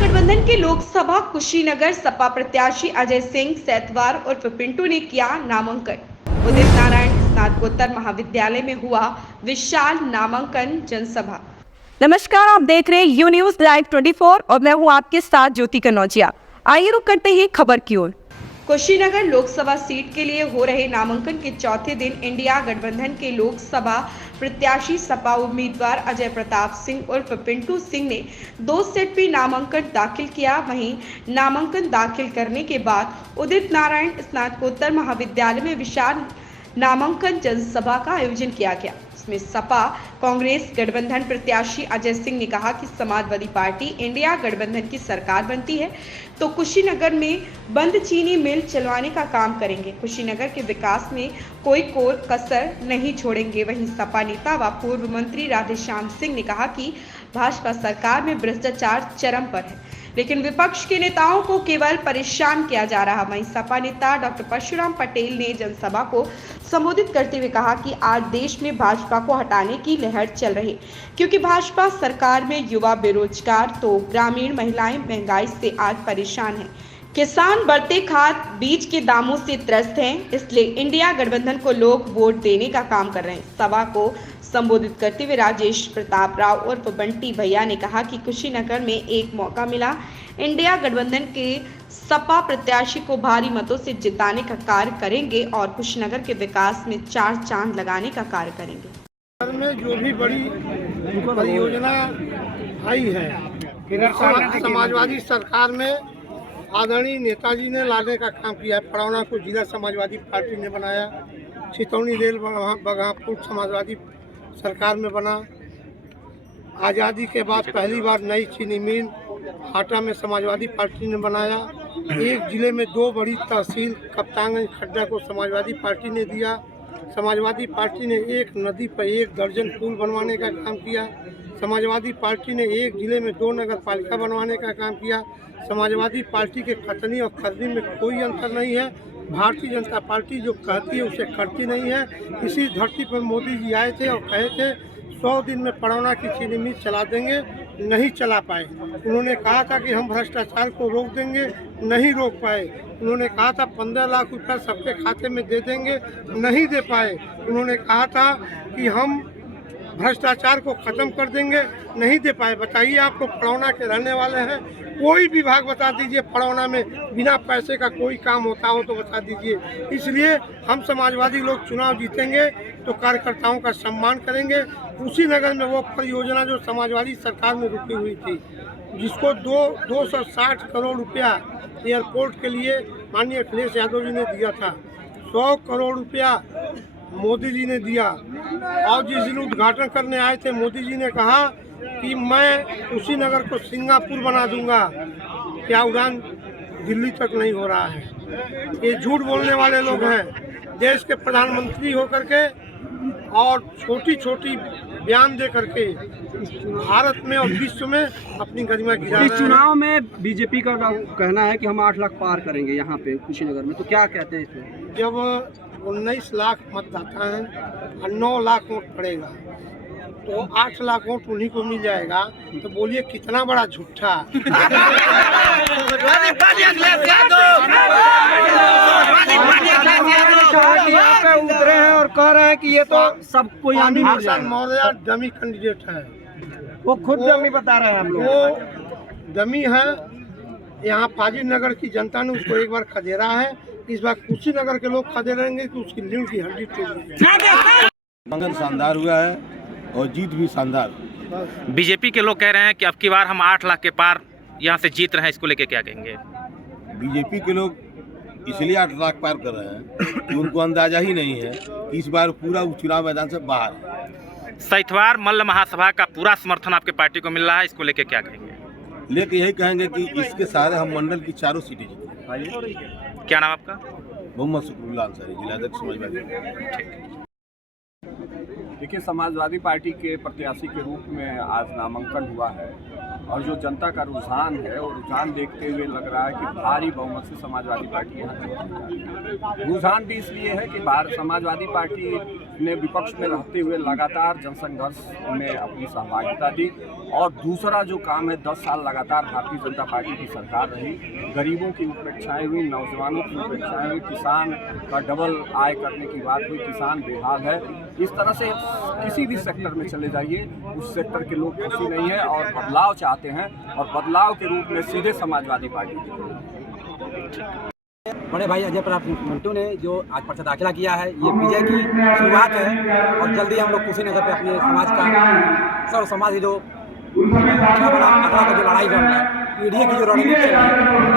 गठबंधन के लोकसभा कुशीनगर सपा प्रत्याशी अजय सिंह सैतवार उर्फ पिंटू ने किया नामांकन। उदित नारायण स्नातकोत्तर महाविद्यालय में हुआ विशाल नामांकन जनसभा। नमस्कार, आप देख रहे हैं यू न्यूज लाइव 24 और मैं हूं आपके साथ ज्योति कनौजिया। आइए रुक करते हैं खबर की ओर। कुशीनगर लोकसभा सीट के लिए हो रहे नामांकन के चौथे दिन इंडिया गठबंधन के लोकसभा प्रत्याशी सपा उम्मीदवार अजय प्रताप सिंह उर्फ पिंटू सिंह ने 2 सेट में नामांकन दाखिल किया। वहीं नामांकन दाखिल करने के बाद उदित नारायण स्नातकोत्तर महाविद्यालय में विशाल नामांकन जनसभा का आयोजन किया गया। इसमें सपा कांग्रेस गठबंधन प्रत्याशी अजय सिंह ने कहा कि समाजवादी पार्टी इंडिया गठबंधन की सरकार बनती है तो कुशीनगर में बंद चीनी मिल चलवाने का काम करेंगे। कुशीनगर के विकास में कोई कसर नहीं छोड़ेंगे। वहीं सपा नेता व पूर्व मंत्री राधेश्याम सिंह ने कहा कि भाजपा सरकार में भ्रष्टाचार चरम पर है, लेकिन विपक्ष के नेताओं को केवल परेशान किया जा रहा। वहीं सपा नेता डॉक्टर परशुराम पटेल ने जनसभा को संबोधित करते हुए कहा कि आज देश में भाजपा को हटाने की लहर चल रही, क्योंकि भाजपा सरकार में युवा बेरोजगार तो ग्रामीण महिलाएं महंगाई से आज परेशान हैं। किसान बढ़ते खाद बीज के दामों से त्रस्त हैं, इसलिए इंडिया गठबंधन को लोग वोट देने का काम कर रहे हैं। सभा को संबोधित करते हुए राजेश प्रताप राव उर्फ बंटी भैया ने कहा कि कुशीनगर में एक मौका मिला, इंडिया गठबंधन के सपा प्रत्याशी को भारी मतों से जिताने का कार्य करेंगे और कुशीनगर के विकास में 4 चांद लगाने का कार्य करेंगे। में जो भी बड़ी परियोजना आई है, समाजवादी सरकार में आदरणीय नेताजी ने लाने का काम किया है। पड़ौना को जिला समाजवादी पार्टी ने बनाया, छितौनी रेल बघापुर समाजवादी सरकार में बना। आज़ादी के बाद पहली बार नई चीनी मिल हाटा में समाजवादी पार्टी ने बनाया। एक जिले में 2 बड़ी तहसील कप्तानगंज खड्डा को समाजवादी पार्टी ने दिया। समाजवादी पार्टी ने एक नदी पर 1 दर्जन पुल बनवाने का काम किया। समाजवादी पार्टी ने एक जिले में 2 नगर पालिका बनवाने का काम किया। समाजवादी पार्टी के कथनी और करनी में कोई अंतर नहीं है। भारतीय जनता पार्टी जो कहती है उसे करती नहीं है। इसी धरती पर मोदी जी आए थे और कहे थे 100 दिन में पड़ौना की चीनी मिल चला देंगे, नहीं चला पाए। उन्होंने कहा था कि हम भ्रष्टाचार को रोक देंगे, नहीं रोक पाए। उन्होंने कहा था 15 लाख रुपया सबके खाते में दे देंगे, नहीं दे पाए। उन्होंने कहा था कि हम भ्रष्टाचार को खत्म कर देंगे, नहीं दे पाए। बताइए, आपको पड़ौना के रहने वाले हैं, कोई विभाग बता दीजिए पड़ौना में बिना पैसे का कोई काम होता हो तो बता दीजिए। इसलिए हम समाजवादी लोग चुनाव जीतेंगे तो कार्यकर्ताओं का सम्मान करेंगे। कुशीनगर में वो परियोजना जो समाजवादी सरकार में रुकी हुई थी, जिसको 260 करोड़ रुपया एयरपोर्ट के लिए माननीय अखिलेश यादव जी ने दिया था, 100 करोड़ रुपया मोदी जी ने दिया। और जिस दिन उद्घाटन करने आए थे, मोदी जी ने कहा कि मैं कुशीनगर को सिंगापुर बना दूंगा। क्या उड़ान दिल्ली तक नहीं हो रहा है? ये झूठ बोलने वाले लोग हैं। देश के प्रधानमंत्री होकर के और छोटी छोटी बयान दे करके भारत में और विश्व में अपनी गरिमा गिरा रहे हैं। इस चुनाव में बीजेपी का कहना है कि हम 8 लाख पार करेंगे यहाँ पे कुशीनगर में, तो क्या कहते हैं इसमें? जब 19 लाख मतदाता हैं और 9 लाख वोट पड़ेगा तो 8 लाख वोट उन्हीं को मिल जाएगा, तो बोलिए कितना बड़ा झूठा। यहाँ पे उतरे हैं और कह रहे हैं कि ये तो सब कोई मौर्य डमी कैंडिडेट है। वो खुद डमी बता रहे हैं हम लोग। वो डमी है। यहाँ फाजिल नगर की जनता ने उसको एक बार खदेड़ा है, इस बार कुशीनगर के लोग खदेड़ेंगे कि उसकी लीड की हड्डी टूट जाएगी। शानदार हुआ है और जीत भी शानदार। बीजेपी के लोग कह रहे हैं कि अब की बार हम 8 लाख के पार यहाँ से जीत रहे हैं, इसको लेके क्या कहेंगे? बीजेपी के लोग इसलिए 8 लाख पार कर रहे हैं कि उनको अंदाजा ही नहीं है कि इस बार पूरा चुनाव मैदान से बाहर है। सैतवार मल्ल महासभा का पूरा समर्थन आपके पार्टी को मिल रहा है, इसको लेके क्या कहेंगे? लेकिन यही कहेंगे कि इसके सहारे हम मंडल की 4 सीटें जीतेंगे। क्या नाम आपका? मोहम्मद शुक्रुल्लाह अंसारी, जिलाध्यक्ष समाजवादी। देखिए, समाजवादी पार्टी के प्रत्याशी के रूप में आज नामांकन हुआ है और जो जनता का रुझान है वो रुझान देखते हुए लग रहा है कि भारी बहुमत से समाजवादी पार्टी यहाँ जीतेगी। रुझान भी इसलिए है कि समाजवादी पार्टी ने विपक्ष में रहते हुए लगातार जनसंघर्ष में अपनी सहभागिता दी और दूसरा जो काम है, 10 साल लगातार भारतीय जनता पार्टी की सरकार रही, गरीबों की उपेक्षाएं हुई, नौजवानों की उपेक्षाएं हुई, किसान का डबल आय करने की बात हुई, किसान बेहाल है। इस तरह से किसी भी सेक्टर में चले जाइए, उस सेक्टर के लोग खुशी नहीं है और बदलाव चाहते हैं, और बदलाव के रूप में सीधे समाजवादी पार्टी बड़े भाई अजय प्रताप मंटू ने जो आज पर्चा दाखिला किया है, ये विजय की शुरुआत है। और जल्दी हम लोग कुशीनगर पे अपने समाज का सर्व समाज जो अगला का जो लड़ाई लड़ रहा है, पीढ़ी की जो रणनीति चल रही है,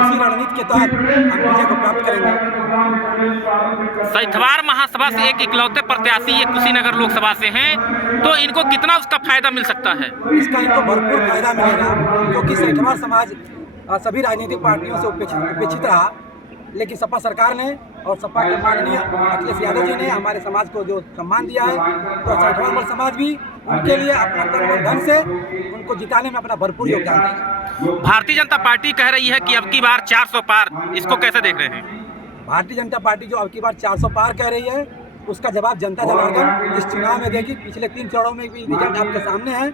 उसी रणनीति के तहत हम विजय को प्राप्त करेंगे। सैथवार महासभा से एक इकलौते प्रत्याशी ये कुशीनगर लोकसभा से हैं, तो इनको कितना उसका फायदा मिल सकता है? इसका इनको भरपूर फायदा मिलेगा, क्योंकि सैथवार समाज सभी राजनीतिक पार्टियों से उपेक्षित रहा, लेकिन सपा सरकार ने और सपा के माननीय अखिलेश यादव जी ने हमारे समाज को जो सम्मान दिया है, तो सैथवार समाज भी उनके लिए अपना ढंग से उनको जिताने में अपना भरपूर योगदान देगा। भारतीय जनता पार्टी कह रही है कि अब की बार 400 पार, इसको कैसे देख रहे हैं? भारतीय जनता पार्टी जो अब की बार 400 पार कह रही है, उसका जवाब जनता जनार्दन इस चुनाव में देगी। पिछले 3 चरणों में भी रिजल्ट आपके सामने है।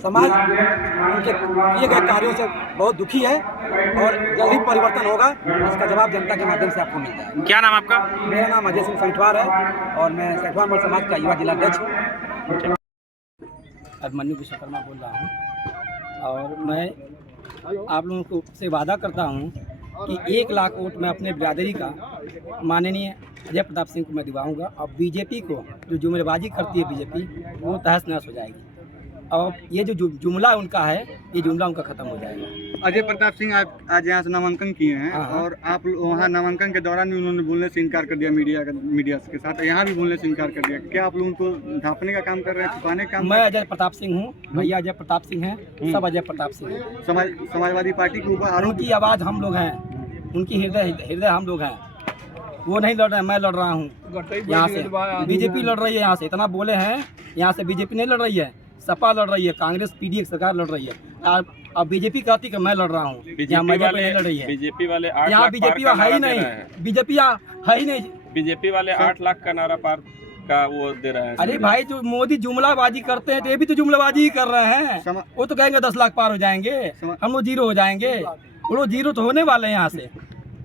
समाज उनके किए गए कार्यों से बहुत दुखी है और जल्द ही परिवर्तन होगा, इसका जवाब जनता के माध्यम से आपको मिल जाएगा। क्या नाम आपका? मेरा नाम अजय सिंह सैठवार है और मैं सैठवार मल समाज का युवा जिला अध्यक्ष हूँ। अभिमन्यु विश्वकर्मा बोल रहा हूँ और मैं आप लोगों को से वादा करता हूँ कि 1 लाख वोट मैं अपने बिरादरी का माननीय अजय प्रताप सिंह को मैं दिवाऊँगा। और बीजेपी को जो जुमलेबाजी करती है बीजेपी, वो तहस नहस हो जाएगी और ये जो जुमला उनका है, ये जुमला उनका खत्म हो जाएगा। अजय प्रताप सिंह आज यहाँ से नामांकन किए हैं और आप वहाँ नामांकन के दौरान भी उन्होंने बोलने से इनकार कर दिया, मीडिया के साथ यहाँ भी बोलने से इनकार कर दिया। क्या आप लोगों को ढांपने का काम कर रहे हैं, छुपाने का काम? मैं अजय प्रताप सिंह हूँ, भैया अजय प्रताप सिंह हैं, सब अजय प्रताप सिंह हैं। समाजवादी पार्टी के ऊपर आरोप की आवाज़ हम लोग हैं, उनकी हृदय हम लोग हैं। वो नहीं लड़ रहे हैं, मैं लड़ रहा हूँ यहाँ से। बीजेपी लड़ रही है यहाँ से, इतना बोले हैं, यहाँ से बीजेपी नहीं लड़ रही है, सपा लड़ रही है, कांग्रेस पीडीए सरकार लड़ रही है। अब बीजेपी कहती कि मैं लड़ रहा हूँ, यहाँ मजा नहीं लड़ रही है। बीजेपी वाले 8 यहाँ लाख बीजेपी पार का है ही नारा दे नहीं, रहे हैं। बीजेपी यहाँ है ही नहीं। बीजेपी वाले 8 लाख का नारा पार का वो दे रहे हैं। अरे भाई, जो मोदी जुमलाबाजी करते हैं तो ये भी तो जुमलाबाजी ही कर रहे हैं। वो तो कहेंगे 10 लाख पार हो जाएंगे, हम लोग 0 हो जाएंगे। वो लोग 0 तो होने वाले हैं। यहाँ से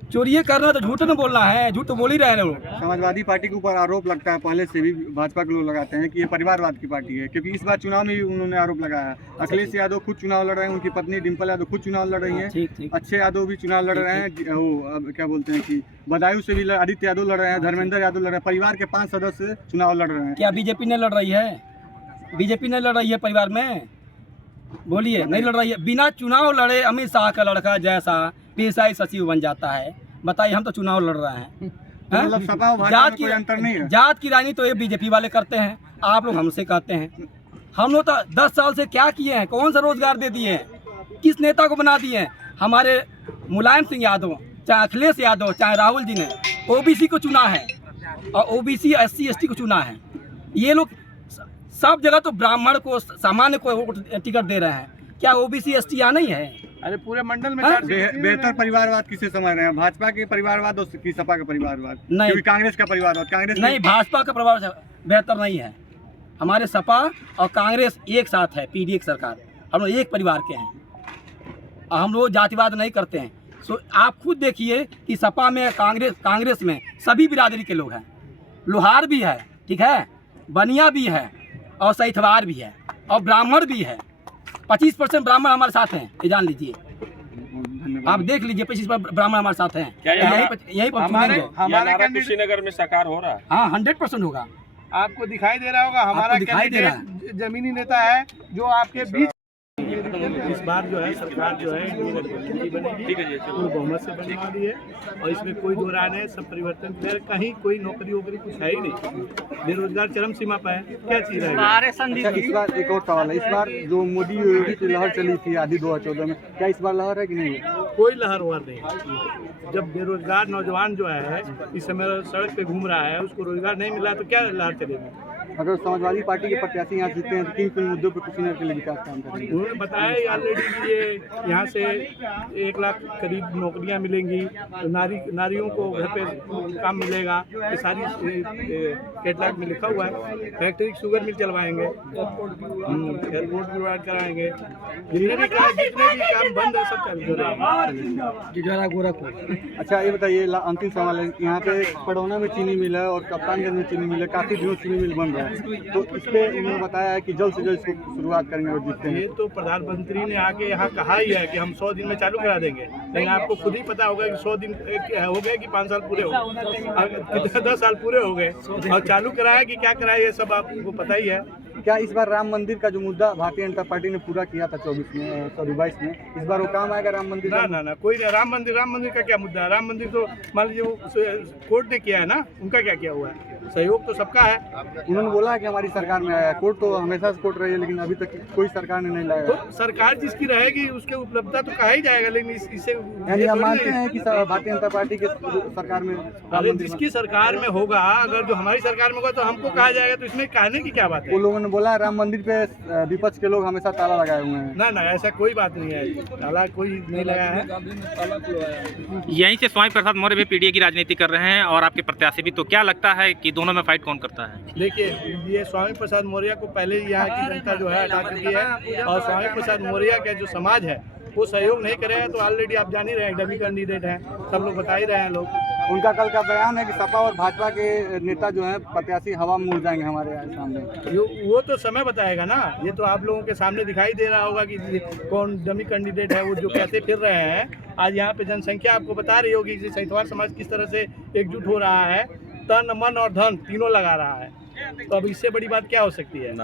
चोरी करना तो झूठ न बोलना है, झूठ तो बोल ही रहे लोग। समाजवादी पार्टी के ऊपर आरोप लगता है, पहले से भी भाजपा के लोग लगाते हैं कि ये परिवारवाद की पार्टी है, क्योंकि इस बार चुनाव में भी उन्होंने आरोप लगाया। अखिलेश यादव खुद चुनाव लड़ रहे हैं, उनकी पत्नी डिम्पल यादव खुद चुनाव लड़ रही हैं, अच्छे यादव भी चुनाव लड़ रहे हैं, वो अब क्या बोलते हैं कि बदायूं से भी आदित्य यादव लड़ रहे हैं, धर्मेंद्र यादव लड़ रहे हैं। परिवार के 5 सदस्य चुनाव लड़ रहे हैं। क्या बीजेपी ने लड़ रही है? बीजेपी ने लड़ रही है परिवार में? बोलिए, नहीं लड़ रही है। बिना चुनाव लड़े अमित शाह का लड़का जैसा पेशाई सचिव बन जाता है। बताइए, हम तो चुनाव लड़ रहे हैं। जात की राजनीति तो ये बीजेपी वाले करते हैं, आप लोग हमसे कहते हैं। हम लोग तो 10 साल से क्या किए हैं, कौन सा रोजगार दे दिए हैं, किस नेता को बना दिए हैं? हमारे मुलायम सिंह यादव, चाहे अखिलेश यादव, चाहे राहुल जी ने ओबीसी को चुना है और ओबीसी SC ST को चुना है। ये लोग सब जगह तो ब्राह्मण को, सामान्य को टिकट दे रहे हैं। क्या OBC ST यहाँ नहीं है? अरे पूरे मंडल में बेहतर परिवारवाद किसे समझ रहे हैं? भाजपा के परिवारवाद और की सपा का परिवारवाद? नहीं, कांग्रेस का परिवारवाद। कांग्रेस नहीं, भाजपा का परिवार बेहतर नहीं है। हमारे सपा और कांग्रेस एक साथ है, पीडीए की सरकार। हम लोग एक परिवार के हैं और हम लोग जातिवाद नहीं करते हैं। सो आप खुद देखिए कि सपा में, कांग्रेस में सभी बिरादरी के लोग हैं। लोहार भी है, ठीक है, बनिया भी है और सैथवार भी है और ब्राह्मण भी है। 25% ब्राह्मण हमारे साथ हैं, ये जान लीजिए। आप देख लीजिए, 25% ब्राह्मण हमारे साथ हैं। यही पर हमारे कुशीनगर में साकार हो रहा है। हाँ, 100% होगा। आपको दिखाई दे रहा होगा, हमारा दिखाई दे रहा है। जमीनी नेता है जो आपके बीच। इस बार जो है सरकार जो है वो बहुमत से बनने वाली है और इसमें कोई दो राय नहीं। सब परिवर्तन है, कहीं कोई नौकरी वोकरी कुछ है ही नहीं, बेरोजगार चरम सीमा पर है। क्या चीज है? इस बार एक और सवाल है, इस बार जो मोदी योगी की लहर चली थी आधी 2014 में, क्या इस बार लहर है कि नहीं? कोई लहर वहर नहीं। जब बेरोजगार नौजवान जो है इस समय सड़क पे घूम रहा है, उसको रोजगार नहीं मिला तो क्या लहर चलेगी? अगर समाजवादी पार्टी के प्रत्याशी यहाँ जीतते हैं तो किन किन मुद्दों पर कुशीनगर के लिए विकास काम करेंगे? उन्होंने बताया ऑलरेडी कि ये यहाँ से 1 लाख करीब नौकरियाँ मिलेंगी, तो नारियों को घर पे काम मिलेगा, ये सारी कैटलॉग में लिखा हुआ है। फैक्ट्री शुगर मिल चलवाएंगे, एयरपोर्ट प्रोवाइड कराएंगे, जितने भी काम बंद है सब चालू करेंगे। अच्छा ये बताइए, अंतिम सवाल है, यहाँ पे पड़ौना में चीनी मिल है और कप्तानगंज में चीनी मिल है, काफ़ी दिनों चीनी मिल बन रहा है, तो इस पे उन्होंने बताया है कि जल्द से जल्द इसको शुरुआत करेंगे और जीतते हैं। ये तो प्रधानमंत्री ने आके यहाँ कहा ही है कि हम 100 दिन में चालू करा देंगे, लेकिन आपको खुद ही पता होगा कि 100 दिन हो गए कि 5 साल पूरे हो गए, 10 साल पूरे हो गए और चालू कराया कि क्या कराया ये सब आपको पता ही है। क्या इस बार राम मंदिर का जो मुद्दा भारतीय जनता पार्टी ने पूरा किया था 22 में, इस बार वो काम आएगा राम मंदिर? ना कोई नहीं। राम मंदिर का क्या मुद्दा है? राम मंदिर तो मान लीजिए वो कोर्ट ने किया है ना, उनका क्या किया हुआ है? सहयोग तो सबका है। उन्होंने बोला कि हमारी सरकार में आया, कोर्ट तो हमेशा से कोर्ट रही है, लेकिन अभी तक कोई सरकार ने नहीं लाया। तो सरकार जिसकी रहेगी उसके उपलब्धता तो कहा ही जाएगा, लेकिन इससे यानी आप मानते हैं कि भारतीय जनता पार्टी के सरकार में? अरे जिसकी सरकार में होगा, अगर जो हमारी सरकार में होगा तो हमको कहा जाएगा, तो इसमें कहने की क्या बात है? वो लोगों ने बोला राम मंदिर पे विपक्ष के लोग हमेशा ताला लगाए हुए हैं। ना ऐसा कोई बात नहीं है, ताला कोई नहीं लगाया है। यहीं से स्वामी प्रसाद मौर्य भी पीडीए की राजनीति कर रहे हैं और आपके प्रत्याशी भी, तो क्या लगता है कि दोनों में फाइट कौन करता है? देखिए, ये स्वामी प्रसाद मौर्य को पहले यहाँ की जनता जो है हटा चुकी है, और स्वामी प्रसाद मौर्य का जो समाज है वो सहयोग नहीं करेगा, तो ऑलरेडी आप जान ही रहे हैं डमी कैंडिडेट हैं, सब लोग बता ही रहे हैं लोग। उनका कल का बयान है कि सपा और भाजपा के नेता जो हैं प्रत्याशी हवा में उड़ जाएंगे हमारे सामने। वो तो समय बताएगा ना, ये तो आप लोगों के सामने दिखाई दे रहा होगा कि कौन डमी कैंडिडेट है, वो जो कैसे फिर रहे हैं। आज यहाँ पे जनसंख्या आपको बता रही होगी कि सहितवार समाज किस तरह से एकजुट हो रहा है, तन मन और धन तीनों लगा रहा है, तो अब इससे बड़ी बात क्या हो सकती है?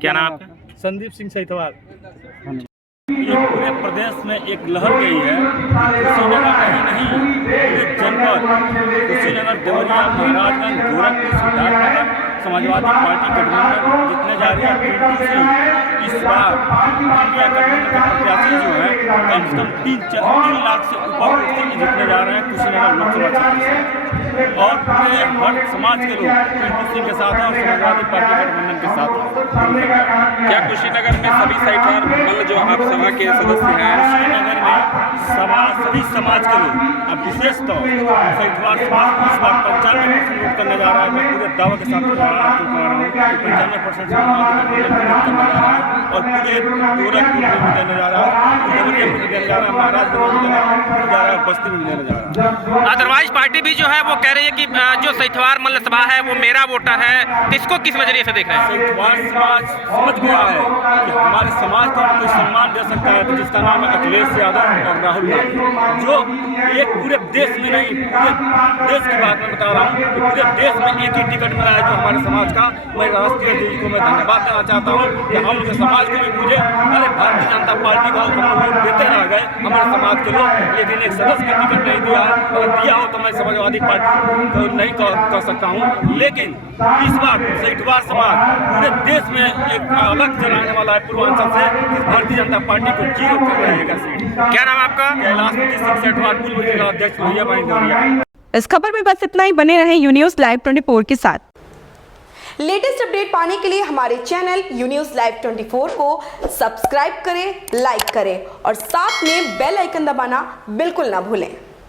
क्या नाम आपका? संदीप सिंह सहितवार। ये पूरे प्रदेश में एक लहर गई है, कुशीनगर नहीं पूरे जनपद कुशीनगर, देवरिया, महाराजगंज, गोरखपुर, सिद्धार्थनगर समाजवादी पार्टी गठबंधन जितने जा रही है। इस बार इंडिया गठबंधन के प्रत्याशी जो है कम से कम 3 लाख से ऊपर जितने जा रहे हैं कुशीनगर लोकसभा क्षेत्र से, और पूरे हर समाज के लोग पिंटू के साथ हैं और समाजवादी पार्टी गठबंधन के साथ। क्या कुशीनगर में सभी सहितवार मल्ल जो आप सभा के सदस्य हैं, कुशीनगर में सभी समाज के लोग, अब विशेष तौर सहितवार समाज इस बार 95% वोट करने जा रहा है। मैं पूरे दावे के साथ आपको कह रहा हूँ 95% और पूरे गोरखपुर में भी देने जा रहा है, देवरिया में भी देने जा रहा है, महाराजगंज में देने जा रहा है, बस्ती में देने जा रहा है। अदरवाइज पार्टी भी जो है वो कह रही है कि जो सहितवार मल्ल सभा है वो मेरा वोटर है, तो इसको किस नजरिए से देख रहे हैं? सहितवार समाज समझ गया है कि हमारे समाज को कोई सम्मान दे सकता है, तो जिसका नाम है अखिलेश यादव और राहुल गांधी, जो एक पूरे देश में नहीं, पूरे देश की बात मैं बता रहा हूँ कि पूरे देश में एक ही टिकट मिला है जो हमारे समाज का। मैं राष्ट्रीय अध्यक्ष को मैं धन्यवाद देना चाहता हूँ कि हम लोग समाज को भी पूछे, अरे भारतीय जनता पार्टी को हम लोग देते रह गए हमारे समाज के लोग, लेकिन एक सदस्य का टिकट नहीं दिया है, अगर दिया हो तो मैं समाजवादी पार्टी को नहीं कर सकता हूँ। लेकिन इस बार सहितवार समाज पूरे देश में एक अलग चलाने वाला है पूर्वांचल से, भारतीय जनता पार्टी को 0 कर रहेगा सीट। क्या नाम आपका? कैलाशपति सिंह सहितवार पूर्व जिला अध्यक्ष भैया भाई देवरिया। इस खबर में बस इतना ही। बने रहे यून्यूज़ लाइव 24 के साथ। लेटेस्ट अपडेट पाने के लिए हमारे चैनल यून्यूज़ लाइव 24 को सब्सक्राइब करें, लाइक करें और साथ में बेल आइकन दबाना बिल्कुल ना भूलें।